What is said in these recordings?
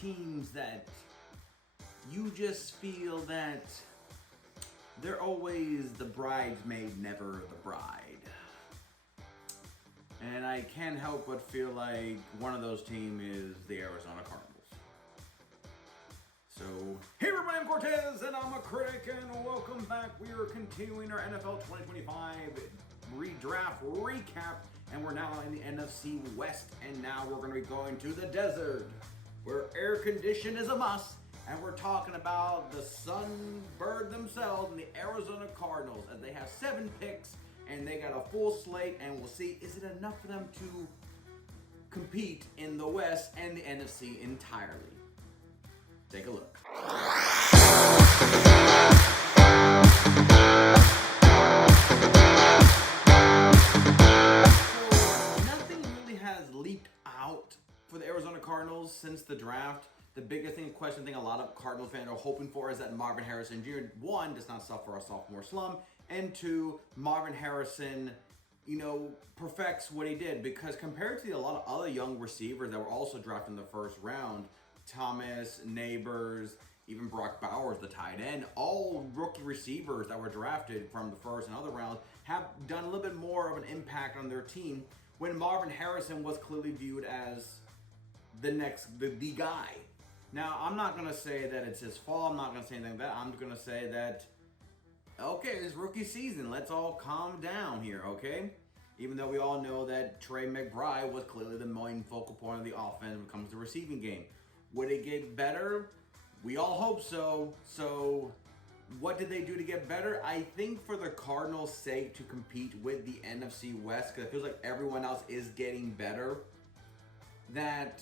teams that you just feel that they're always the bridesmaid, never the bride. And I can't help but feel like one of those teams is the Arizona Cardinals. So, hey everybody, I'm Cortez, and I'm a critic, and welcome back. We are continuing our NFL 2025 redraft recap, and we're now in the NFC West, and now we're going to be going to the desert, where air condition is a must, and we're talking about the Sunbird themselves, and the Arizona Cardinals, as they have 7 picks, and they got a full slate, and we'll see, is it enough for them to compete in the West and the NFC entirely? Take a look. Nothing really has leaped out for the Arizona Cardinals since the draft. The biggest question a lot of Cardinals fans are hoping for is that Marvin Harrison Jr., 1, does not suffer a sophomore slump, and 2, Marvin Harrison, perfects what he did. Because compared to a lot of other young receivers that were also drafted in the first round, Thomas, Neighbors, even Brock Bowers, the tight end, all rookie receivers that were drafted from the first and other rounds have done a little bit more of an impact on their team, when Marvin Harrison was clearly viewed as the guy. Now, I'm not going to say that it's his fault. I'm not going to say anything like that. I'm going to say that, okay, it's rookie season. Let's all calm down here, okay? Even though we all know that Trey McBride was clearly the main focal point of the offense when it comes to the receiving game. Would it get better? We all hope so. So, what did they do to get better? I think for the Cardinals' sake, to compete with the NFC West, because it feels like everyone else is getting better, that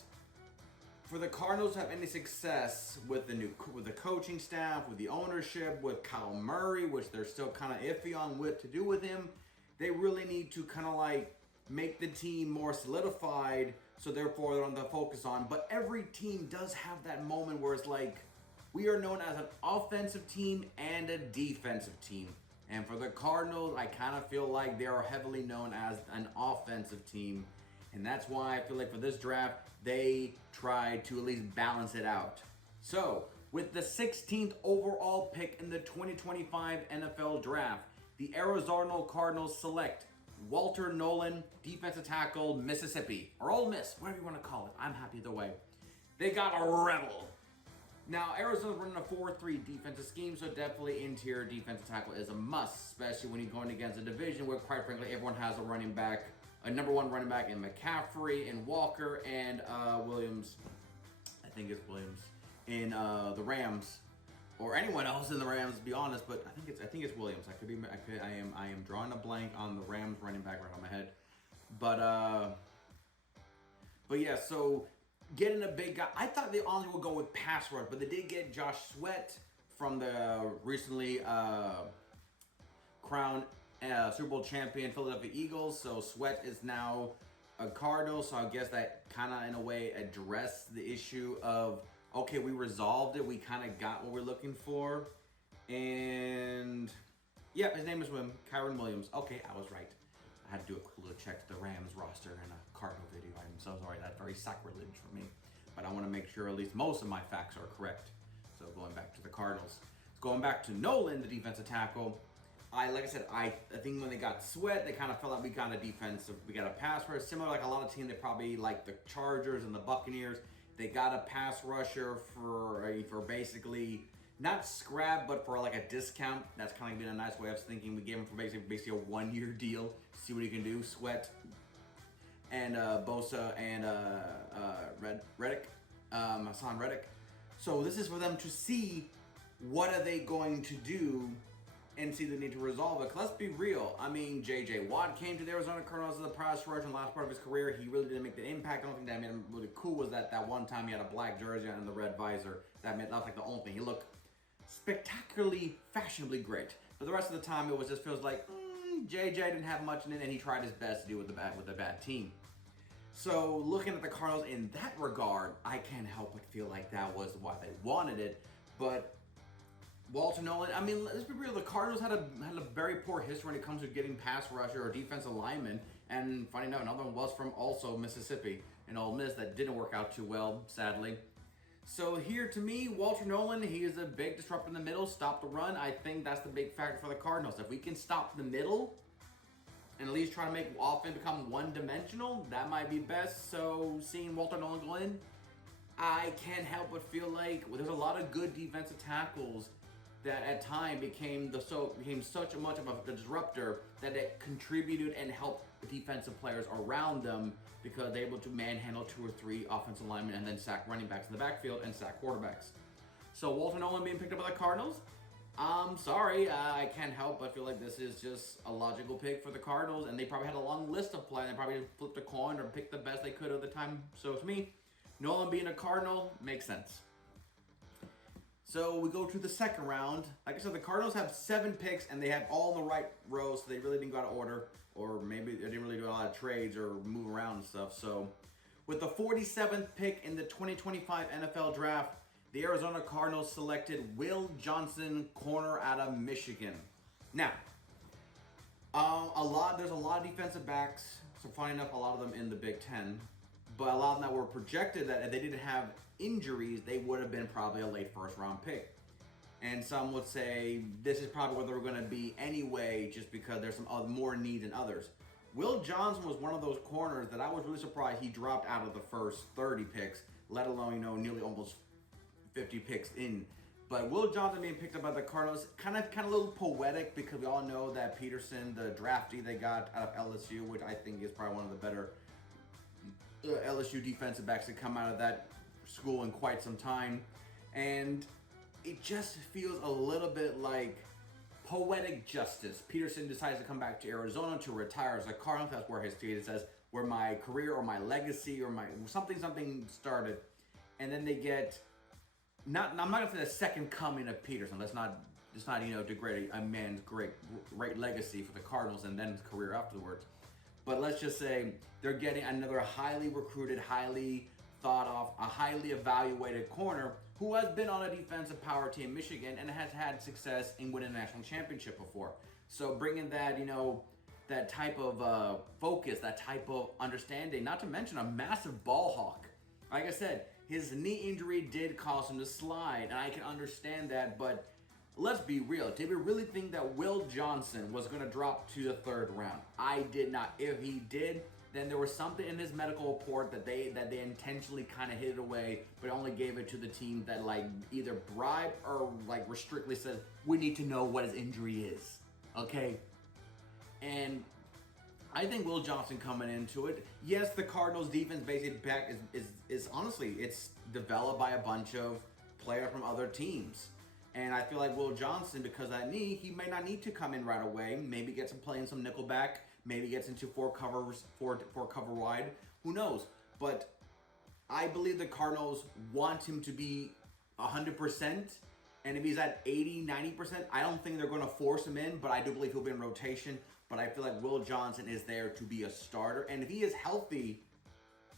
for the Cardinals to have any success with the coaching staff, with the ownership, with Kyle Murray, which they're still kind of iffy on what to do with him, they really need to kind of like make the team more solidified, so therefore they're on the focus on. But every team does have that moment where it's like, we are known as an offensive team and a defensive team. And for the Cardinals, I kind of feel like they are heavily known as an offensive team. And that's why I feel like for this draft, they tried to at least balance it out. So, with the 16th overall pick in the 2025 NFL Draft, the Arizona Cardinals select Walter Nolan, defensive tackle, Mississippi, or Ole Miss, whatever you want to call it. I'm happy either way. They got a rebel. Now, Arizona's running a 4-3 defensive scheme, so definitely interior defensive tackle is a must, especially when you're going against a division where, quite frankly, everyone has a running back, a number 1 running back in McCaffrey and Walker and Williams. I think it's Williams in the Rams, or anyone else in the Rams, to be honest. But I think it's Williams. I am drawing a blank on the Rams running back right on my head. But yeah. So getting a big guy, I thought they only would go with pass rush, but they did get Josh Sweat from the recently crowned Super Bowl champion Philadelphia Eagles. So Sweat is now a Cardinal. So I guess that kind of in a way addressed the issue of, okay, we resolved it. We kind of got what we're looking for. And yeah, his name is Kyron Williams. Okay, I was right. I had to do a quick little check to the Rams roster in a Cardinal video. I'm so sorry. That's very sacrilege for me. But I want to make sure at least most of my facts are correct. So going back to the Cardinals. Going back to Nolan, the defensive tackle. Like I said, I think when they got Sweat, they kind of felt like we got a defensive, we got a pass rusher. Similar like a lot of teams, they probably like the Chargers and the Buccaneers. They got a pass rusher for basically not scrap, but for like a discount. That's kind of been a nice way of thinking. We gave him for basically a 1-year deal. See what he can do. Sweat and Bosa and Hassan Reddick. So this is for them to see what are they going to do and see the need to resolve it. 'Cause let's be real. I mean, J.J. Watt came to the Arizona Cardinals as a pass rusher in the last part of his career. He really didn't make the impact. I don't think that made him really cool. Was that one time he had a black jersey and the red visor? That was like the only thing. He looked spectacularly, fashionably great. But the rest of the time, it just feels like J.J. didn't have much in it, and he tried his best to do with a bad team. So looking at the Cardinals in that regard, I can't help but feel like that was why they wanted it. But Walter Nolan, I mean, let's be real. The Cardinals had a very poor history when it comes to getting pass rusher or defensive linemen. And finding out another one was from also Mississippi and Ole Miss that didn't work out too well, sadly. So here, to me, Walter Nolan, he is a big disruptor in the middle, stop the run. I think that's the big factor for the Cardinals. If we can stop the middle and at least try to make offense become one-dimensional, that might be best. So seeing Walter Nolan go in, I can't help but feel like there's a lot of good defensive tackles that at time became such much of a disruptor that it contributed and helped the defensive players around them because they're able to manhandle 2 or 3 offensive linemen and then sack running backs in the backfield and sack quarterbacks. So Walter Nolan being picked up by the Cardinals, I'm sorry, I can't help but feel like this is just a logical pick for the Cardinals, and they probably had a long list of plans. They probably flipped a coin or picked the best they could at the time. So to me, Nolan being a Cardinal makes sense. So we go to the second round. Like I said, the Cardinals have 7 picks, and they have all in the right rows, so they really didn't go out of order, or maybe they didn't really do a lot of trades or move around and stuff. So with the 47th pick in the 2025 NFL Draft, the Arizona Cardinals selected Will Johnson, corner out of Michigan. Now, there's a lot of defensive backs, so funny enough, a lot of them in the Big Ten, but a lot of them that were projected that if they didn't have injuries, they would have been probably a late first-round pick. And some would say this is probably where they were going to be anyway, just because there's some more need than others. Will Johnson was one of those corners that I was really surprised he dropped out of the first 30 picks, let alone, nearly almost 50 picks in. But Will Johnson being picked up by the Cardinals, kind of a little poetic, because we all know that Peterson, the draftee they got out of LSU, which I think is probably one of the better LSU defensive backs to come out of that school in quite some time, and it just feels a little bit like poetic justice. Peterson decides to come back to Arizona to retire as a Cardinal. That's where his tweet says, where my career or my legacy or my something started. And then they get, I'm not gonna say the second coming of Peterson. Let's not degrade a man's great legacy for the Cardinals and then his career afterwards. But let's just say they're getting another highly recruited, highly thought of, a highly evaluated corner who has been on a defensive power team in Michigan and has had success in winning a national championship before. So bringing that, that type of focus, that type of understanding, not to mention a massive ball hawk. Like I said, his knee injury did cause him to slide, and I can understand that, but let's be real. Did we really think that Will Johnson was going to drop to the 3rd round? I did not. If he did, then there was something in his medical report that they intentionally kind of hid it away, but only gave it to the team that either bribed or strictly said, we need to know what his injury is, okay? And I think Will Johnson coming into it, yes, the Cardinals defense basically back is honestly, it's developed by a bunch of players from other teams. And I feel like Will Johnson, because of that knee, he may not need to come in right away. Maybe get some play in some nickel back. Maybe gets into 4 cover wide. Who knows? But I believe the Cardinals want him to be 100%. And if he's at 80, 90%, I don't think they're going to force him in. But I do believe he'll be in rotation. But I feel like Will Johnson is there to be a starter. And if he is healthy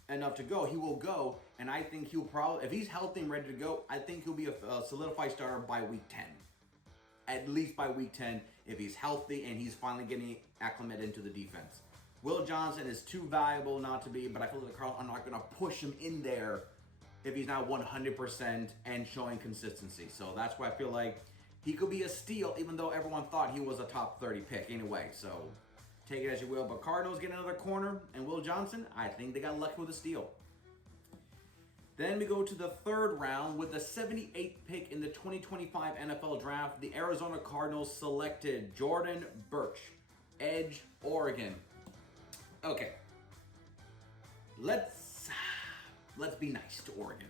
enough to go, he will go. And I think he'll probably, if he's healthy and ready to go, I think he'll be a solidified starter by week 10. At least by week 10, if he's healthy and he's finally getting acclimated into the defense. Will Johnson is too valuable not to be, but I feel like the Cardinals are not going to push him in there if he's not 100% and showing consistency. So that's why I feel like he could be a steal, even though everyone thought he was a top 30 pick anyway. So take it as you will. But Cardinals get another corner, and Will Johnson, I think they got lucky with a steal. Then we go to the 3rd round with the 78th pick in the 2025 NFL Draft. The Arizona Cardinals selected Jordan Burch, edge, Oregon. Okay, let's be nice to Oregon.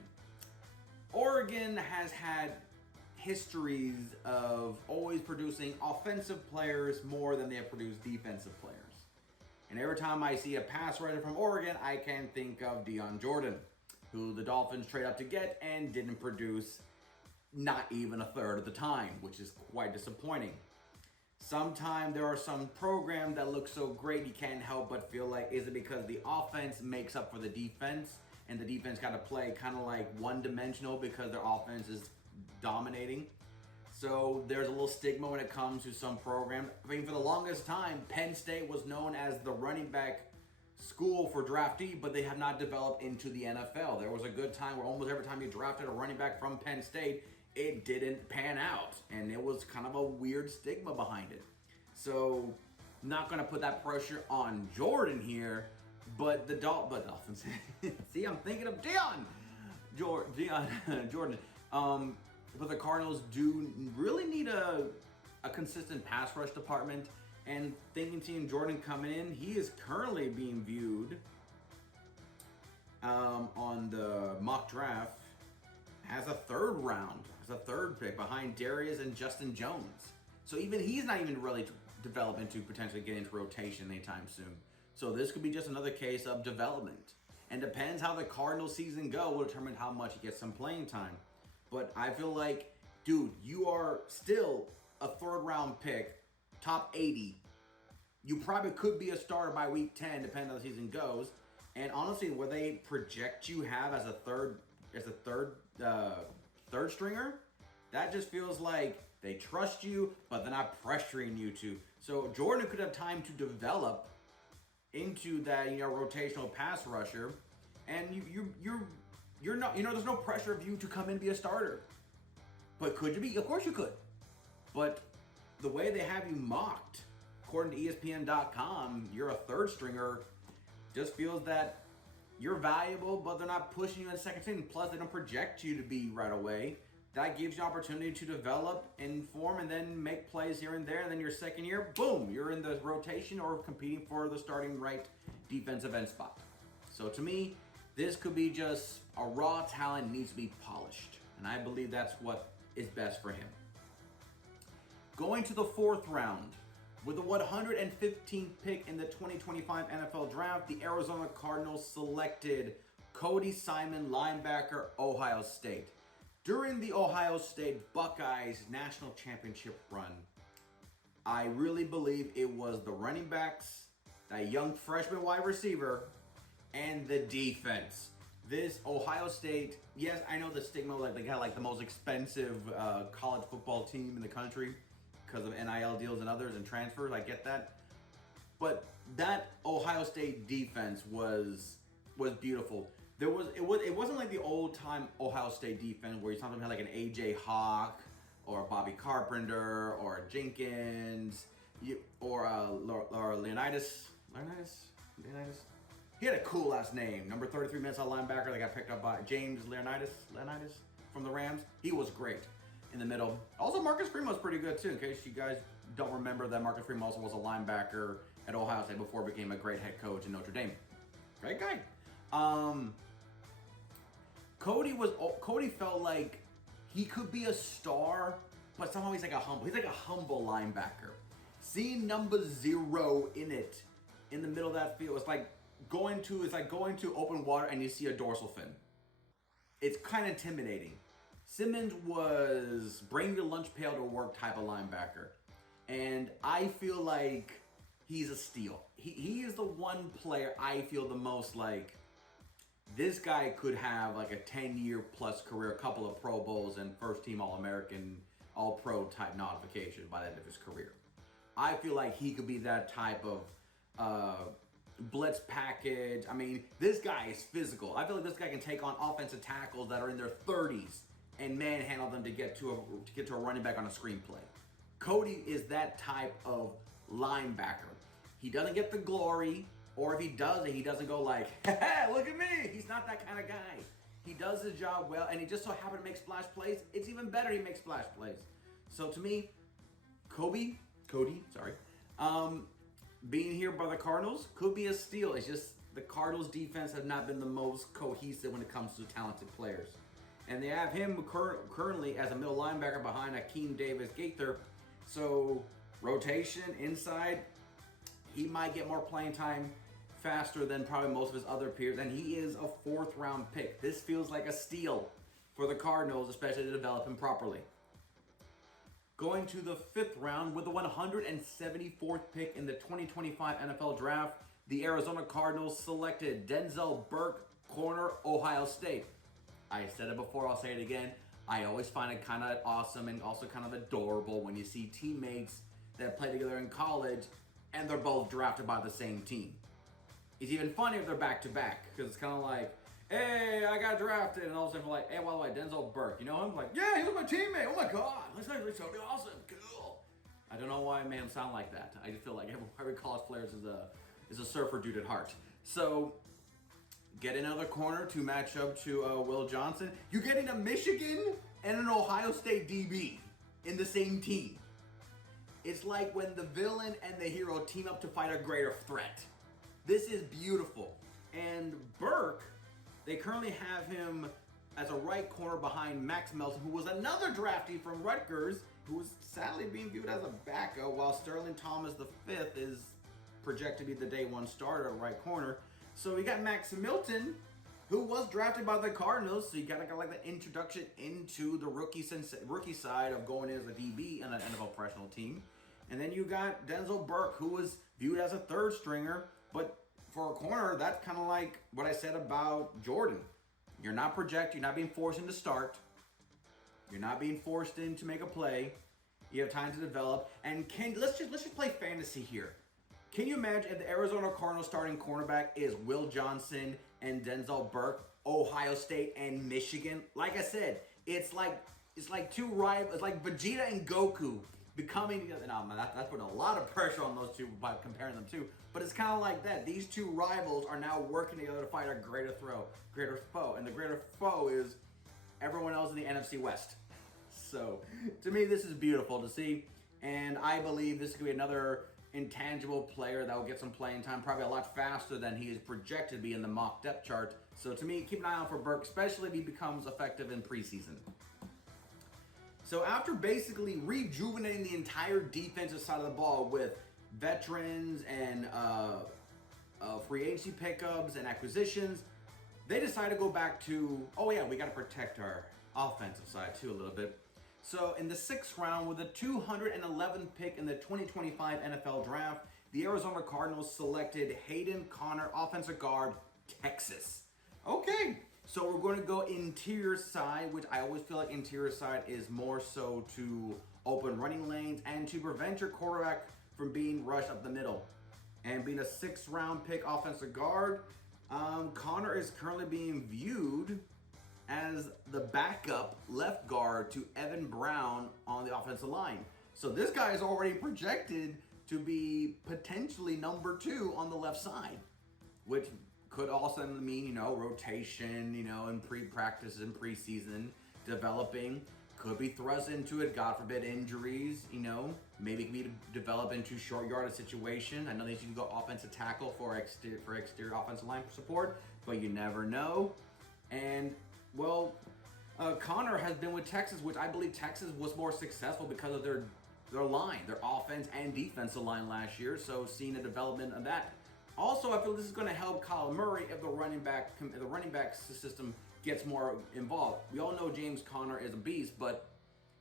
Oregon has had histories of always producing offensive players more than they have produced defensive players. And every time I see a pass rusher from Oregon, I can think of Deion Jordan, who the Dolphins trade up to get and didn't produce not even a third of the time, which is quite disappointing. Sometimes there are some programs that look so great you can't help but feel like, is it because the offense makes up for the defense and the defense got to play kind of like one-dimensional because their offense is dominating? So there's a little stigma when it comes to some programs. I mean, for the longest time, Penn State was known as the running back school for draftee, but they have not developed into the NFL. There was a good time where almost every time you drafted a running back from Penn State, it didn't pan out, and it was kind of a weird stigma behind it. So, not going to put that pressure on Jordan here, but the Dolphins. See, I'm thinking of Jordan. But the Cardinals do really need a consistent pass rush department. And seeing Jordan coming in, he is currently being viewed on the mock draft as a third pick behind Darius and Justin Jones. So even he's not even really developing to potentially get into rotation anytime soon. So this could be just another case of development. And depends how the Cardinals season go will determine how much he gets some playing time. But I feel like, dude, you are still a third round pick, top 80. You probably could be a starter by week 10, depending on how the season goes. And honestly, where they project you have as a third stringer, that just feels like they trust you, but they're not pressuring you to. So Jordan could have time to develop into that, rotational pass rusher, and you're not, there's no pressure of you to come in and be a starter. But could you be? Of course you could. But the way they have you mocked, according to ESPN.com, you're a third stringer, just feels that you're valuable, but they're not pushing you in the second season. Plus, they don't project you to be right away. That gives you opportunity to develop and form and then make plays here and there. And then your second year, boom, you're in the rotation or competing for the starting right defensive end spot. So to me, this could be just a raw talent needs to be polished. And I believe that's what is best for him. Going to the fourth round, with the 115th pick in the 2025 NFL Draft, the Arizona Cardinals selected Cody Simon, linebacker, Ohio State. During the Ohio State Buckeyes national championship run, I really believe it was the running backs, that young freshman wide receiver, and the defense. This Ohio State, yes, I know the stigma, like they got like the most expensive college football team in the country because of NIL deals and others and transfers. I get that. But that Ohio State defense was beautiful. It wasn't like the old time Ohio State defense where you sometimes had like an AJ Hawk or Bobby Carpenter or Jenkins or Leonidas. He had a cool last name. Number 33 Minnesota linebacker that got picked up by James Leonidas from the Rams. He was great in the middle. Also, Marcus Freeman was pretty good too, in case you guys don't remember that Marcus Freeman also was a linebacker at Ohio State before he became a great head coach in Notre Dame. Great guy. Cody felt like he could be a star, but somehow he's like a humble linebacker. Seeing number 0 in the middle of that field, it's like going to open water and you see a dorsal fin. It's kind of intimidating. Simmons was bring your lunch pail to work type of linebacker. And I feel like he's a steal. He is the one player I feel the most like this guy could have like a 10-year plus career, a couple of Pro Bowls and first team All-American, All-Pro type notification by the end of his career. I feel like he could be that type of blitz package. I mean, this guy is physical. I feel like this guy can take on offensive tackles that are in their 30s and manhandle them to get to a running back on a screenplay. Cody is that type of linebacker. He doesn't get the glory, or if he does it, he doesn't go like, hey, look at me. He's not that kind of guy. He does his job well, and he just so happened to make splash plays. It's even better he makes splash plays. So to me, Cody, being here by the Cardinals could be a steal. It's just the Cardinals defense have not been the most cohesive when it comes to talented players. And they have him currently as a middle linebacker behind Akeem Davis-Gaither. So rotation inside, he might get more playing time faster than probably most of his other peers. And he is a 4th round pick. This feels like a steal for the Cardinals, especially to develop him properly. Going to the 5th round with the 174th pick in the 2025 NFL Draft, the Arizona Cardinals selected Denzel Burke, corner, Ohio State. I said it before, I'll say it again. I always find it kind of awesome and also kind of adorable when you see teammates that play together in college and they're both drafted by the same team. It's even funny if they're back-to-back, because it's kind of like, hey, I got drafted, and all of a sudden we're like, hey, by the way, Denzel Burke, you know him? Like, yeah, he was my teammate, oh my god, that's actually so awesome, cool. I don't know why man sound like that. I just feel like every college player is a surfer dude at heart. So, get another corner to match up to Will Johnson. You're getting a Michigan and an Ohio State DB in the same team. It's like when the villain and the hero team up to fight a greater threat. This is beautiful. And Burke, they currently have him as a right corner behind Max Melton, who was another draftee from Rutgers, who was sadly being viewed as a backup, while Sterling Thomas V is projected to be the day one starter at right corner. So we got Max Milton, who was drafted by the Cardinals, so you gotta get like the introduction into the rookie side of going in as a DB on an NFL professional team. And then you got Denzel Burke, who was viewed as a third stringer, but for a corner, that's kind of like what I said about Jordan. You're not projected, you're not being forced into start. You're not being forced in to make a play. You have time to develop. And let's just play fantasy here. Can you imagine if the Arizona Cardinals starting cornerback is Will Johnson and Denzel Burke, Ohio State and Michigan? Like I said, it's like two rivals. It's like Vegeta and Goku becoming. No, that's putting a lot of pressure on those two by comparing them to. But it's kind of like that. These two rivals are now working together to fight a greater foe, and the greater foe is everyone else in the NFC West. So, to me, this is beautiful to see, and I believe this could be another intangible player that will get some playing time, probably a lot faster than he is projected to be in the mock depth chart. So to me, keep an eye out for Burke, especially if he becomes effective in preseason. So after basically rejuvenating the entire defensive side of the ball with veterans and free agency pickups and acquisitions, they decided to go back to, oh yeah, we got to protect our offensive side too a little bit. So in the 6th round, with the 211th pick in the 2025 NFL Draft, the Arizona Cardinals selected Hayden Connor, offensive guard, Texas. Okay, so we're going to go interior side, which I always feel like interior side is more so to open running lanes and to prevent your quarterback from being rushed up the middle. And being a 6th round pick offensive guard, Connor is currently being viewed as the backup left guard to Evan Brown on the offensive line. So this guy is already projected to be potentially number 2 on the left side, which could also mean, rotation, in pre-practice and preseason, developing. Could be thrust into it, God forbid injuries, maybe it can be developed into short yardage situation. I know that you can go offensive tackle for exterior offensive line support, but you never know. And well, Connor has been with Texas, which I believe Texas was more successful because of their line, their offense and defensive line last year. So seeing the development of that. Also, I feel this is going to help Kyle Murray if the running back system gets more involved. We all know James Conner is a beast, but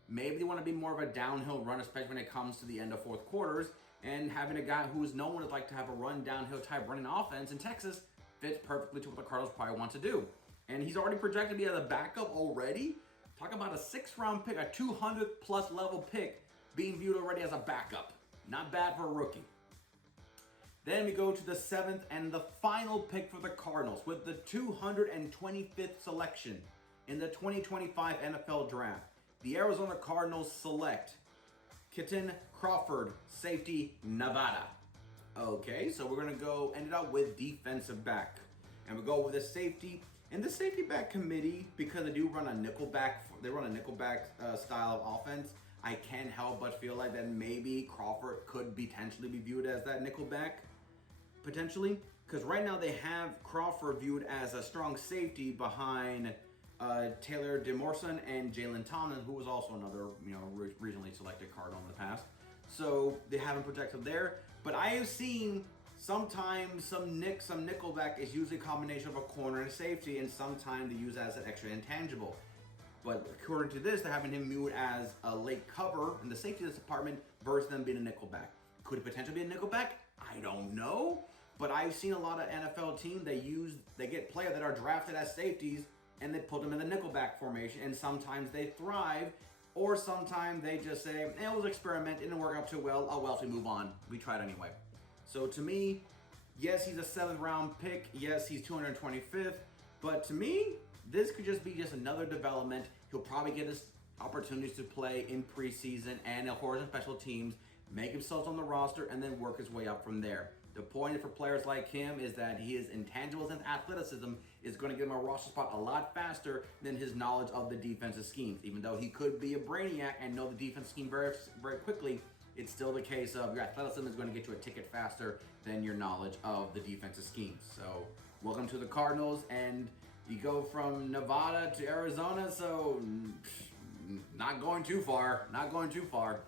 maybe they want to be more of a downhill run, especially when it comes to the end of fourth quarters. And having a guy who is known as like to have a run downhill type running offense in Texas fits perfectly to what the Cardinals probably want to do. And he's already projected to be as a backup already. Talk about a 6th round pick, a 200 plus level pick being viewed already as a backup. Not bad for a rookie. Then we go to the 7th and the final pick for the Cardinals with the 225th selection in the 2025 NFL Draft. The Arizona Cardinals select Kitten Crawford, safety, Nevada. Okay, so we're going to end it up with defensive back. And we go with a safety. And the safety back committee, because they run a nickelback style of offense, I can't help but feel like that maybe Crawford could potentially be viewed as that nickelback, potentially. Because right now they have Crawford viewed as a strong safety behind Taylor DeMorson and Jalen Tomlin, who was also another regionally selected Cardinal in the past. So they haven't projected there. But I have seen sometimes some nickelback is usually a combination of a corner and a safety, and sometimes they use it as an extra intangible. But according to this, they're having him viewed as a late cover in the safety department versus them being a nickelback. Could it potentially be a nickelback? I don't know. But I've seen a lot of NFL teams, they get players that are drafted as safeties and they put them in the nickelback formation, and sometimes they thrive, or sometimes they just say, it was an experiment, it didn't work out too well, oh well, we move on. We tried anyway. So to me, Yes, he's a 7th round pick. Yes, he's 225th. But to me, this could just be just another development. He'll probably get his opportunities to play in preseason and, of course, in special teams, make himself on the roster, and then work his way up from there. The point for players like him is that his intangibles and athleticism is going to get him a roster spot a lot faster than his knowledge of the defensive schemes. Even though he could be a brainiac and know the defense scheme very, very quickly, it's still the case of your athleticism is going to get you a ticket faster than your knowledge of the defensive schemes. So, welcome to the Cardinals, and you go from Nevada to Arizona, so not going too far, not going too far.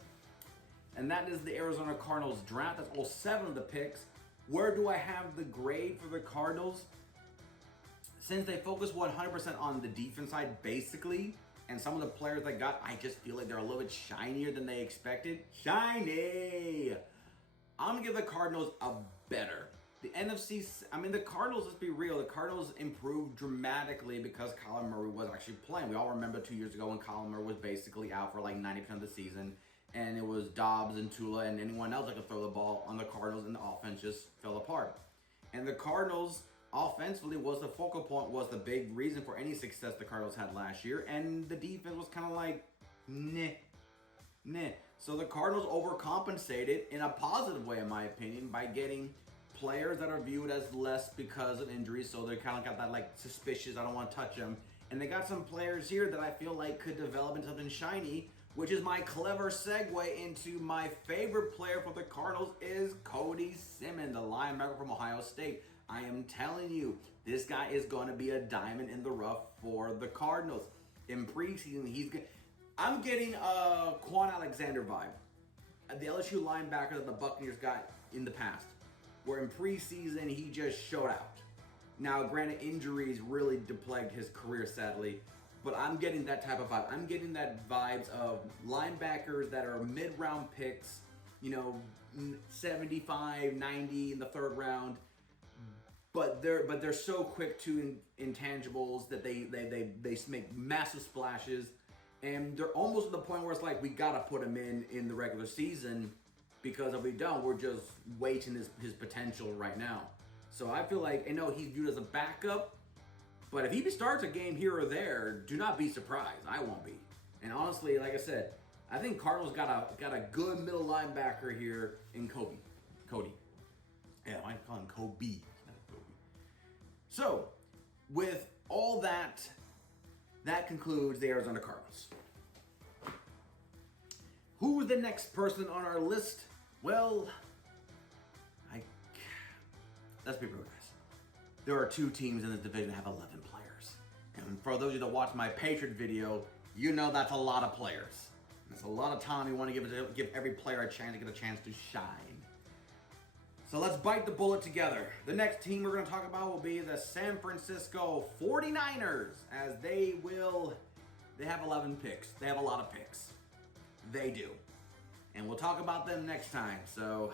And that is the Arizona Cardinals draft. That's all 7 of the picks. Where do I have the grade for the Cardinals? Since they focus 100% on the defense side, basically, and some of the players they got, I just feel like they're a little bit shinier than they expected. Shiny! I'm gonna give the Cardinals a better. The NFC, I mean, the Cardinals, let's be real, the Cardinals improved dramatically because Kyler Murray was actually playing. We all remember 2 years ago when Kyler Murray was basically out for like 90% of the season, and it was Dobbs and Tula and anyone else that could throw the ball on the Cardinals, and the offense just fell apart. And the Cardinals, offensively, was the focal point, was the big reason for any success the Cardinals had last year, and the defense was kind of like, nah. So the Cardinals overcompensated in a positive way, in my opinion, by getting players that are viewed as less because of injuries, so they kind of got that like suspicious, I don't want to touch them. And they got some players here that I feel like could develop into something shiny, which is my clever segue into my favorite player for the Cardinals is Cody Simon, the linebacker from Ohio State. I am telling you, this guy is going to be a diamond in the rough for the Cardinals. In preseason, I'm getting a Quan Alexander vibe, the LSU linebacker that the Buccaneers got in the past, where in preseason he just showed out. Now, granted, injuries really deplagued his career, sadly, but I'm getting that type of vibe. I'm getting that vibes of linebackers that are mid-round picks, 75, 90 in the 3rd round, but they're so quick to intangibles that they make massive splashes, and they're almost at the point where it's like we gotta put him in the regular season, because if we don't, we're just wasting his potential right now. So I feel like, I know he's viewed as a backup, but if he starts a game here or there, do not be surprised. I won't be. And honestly, like I said, I think Cardinals got a good middle linebacker here in Cody. Yeah, I call him Kobe. Not Kobe. So, with all that concludes the Arizona Cardinals. Who's the next person on our list? Well, let's be real, guys. There are 2 teams in this division that have 11 players. And for those of you that watch my Patriot video, you know that's a lot of players. That's a lot of time you want to give every player a chance to get a chance to shine. So let's bite the bullet together. The next team we're going to talk about will be the San Francisco 49ers, as they have 11 picks. They have a lot of picks. They do. And we'll talk about them next time. So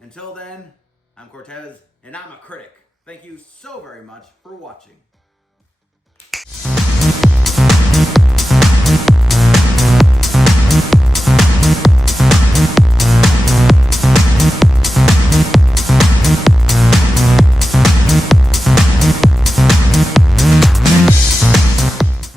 until then, I'm Cortez, and I'm a critic. Thank you so very much for watching.